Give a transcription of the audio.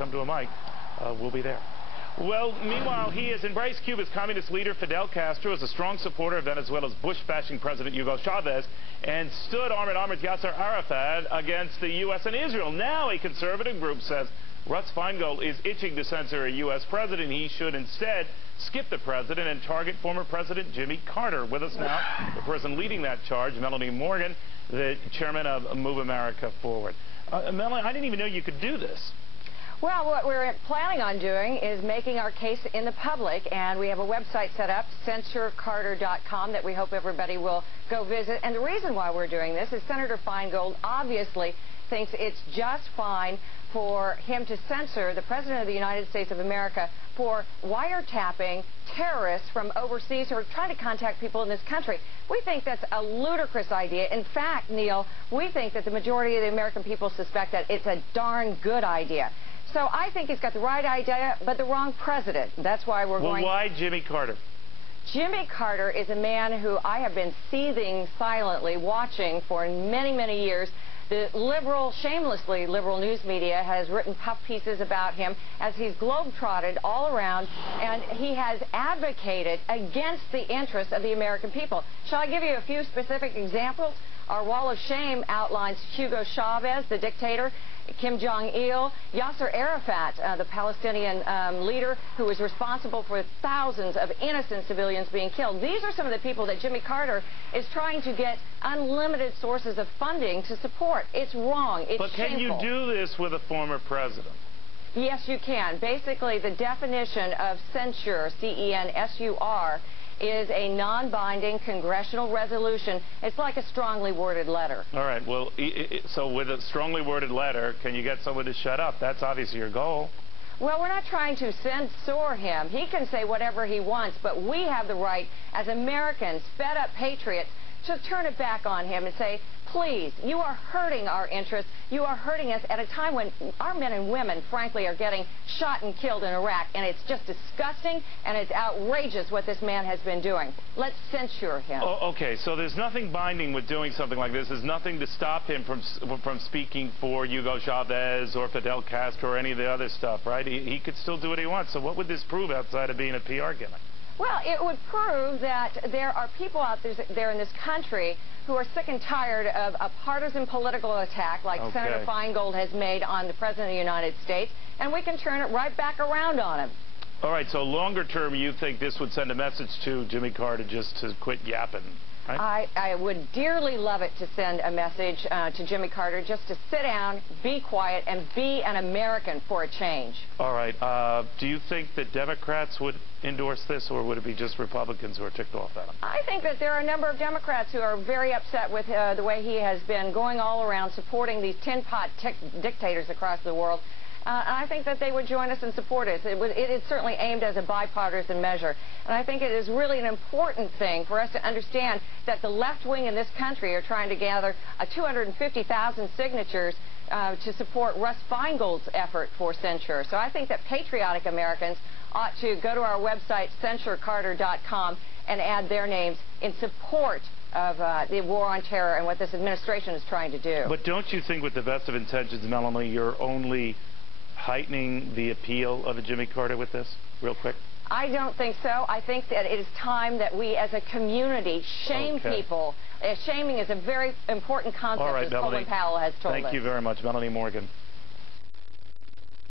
come to a mic, we'll be there. Well, meanwhile, he has embraced Cuba's communist leader Fidel Castro as a strong supporter of Venezuela's Bush-bashing President Hugo Chavez and stood arm in arm with Yasser Arafat against the U.S. and Israel. Now a conservative group says Russ Feingold is itching to censor a U.S. president. He should instead skip the president and target former President Jimmy Carter. With us now, the person leading that charge, Melanie Morgan, the chairman of Move America Forward. Melanie, I didn't even know you could do this. Well, what we're planning on doing is making our case in the public, and we have a website set up, CensureCarter.com, that we hope everybody will go visit. And the reason why we're doing this is Senator Feingold obviously thinks it's just fine for him to censor the President of the United States of America for wiretapping terrorists from overseas who are trying to contact people in this country. We think that's a ludicrous idea. In fact, Neil, we think that the majority of the American people suspect that it's a darn good idea. So I think he's got the right idea, but the wrong president. That's why we're going... Well, why Jimmy Carter? Jimmy Carter is a man who I have been seething silently, watching for many, many years. The liberal, shamelessly liberal news media has written puff pieces about him as he's globetrotted all around, and he has advocated against the interests of the American people. Shall I give you a few specific examples? Our wall of shame outlines Hugo Chavez, the dictator, Kim Jong-il, Yasser Arafat, the Palestinian leader who was responsible for thousands of innocent civilians being killed. These are some of the people that Jimmy Carter is trying to get unlimited sources of funding to support. It's wrong. It's But can shameful. you do this with a former president? Yes, you can. Basically, the definition of censure, C-E-N-S-U-R, is a non-binding congressional resolution. It's like a strongly worded letter. All right. Well, so with a strongly worded letter, can you get someone to shut up? That's obviously your goal. Well, we're not trying to censor him. He can say whatever he wants, but we have the right, as Americans, fed-up patriots, to turn it back on him and say, please, you are hurting our interests. You are hurting us at a time when our men and women, frankly, are getting shot and killed in Iraq, and it's just disgusting, and it's outrageous what this man has been doing. Let's censure him. Oh, okay, so there's nothing binding with doing something like this. There's nothing to stop him from speaking for Hugo Chavez or Fidel Castro or any of the other stuff, right? He could still do what he wants. So what would this prove outside of being a PR gimmick? Well, it would prove that there are people out there in this country who are sick and tired of a partisan political attack like Senator Feingold has made on the President of the United States, and we can turn it right back around on him. All right, so longer term, you think this would send a message to Jimmy Carter just to quit yapping, right? I would dearly love it to send a message to Jimmy Carter just to sit down, be quiet, and be an American for a change. All right. Do you think that Democrats would endorse this, or would it be just Republicans who are ticked off at him? I think that there are a number of Democrats who are very upset with the way he has been going all around supporting these tin pot dictators across the world. I think that they would join us and support us. It is certainly aimed as a bipartisan measure. And I think it is really an important thing for us to understand that the left wing in this country are trying to gather 250,000 signatures to support Russ Feingold's effort for censure. So I think that patriotic Americans ought to go to our website, CensureCarter.com, and add their names in support of the war on terror and what this administration is trying to do. But don't you think with the best of intentions, Melanie, you're only heightening the appeal of a Jimmy Carter with this, real quick? I don't think so. I think that it is time that we as a community shame people. Shaming is a very important concept, as Colin Powell has told us. Thank you very much, Melanie Morgan.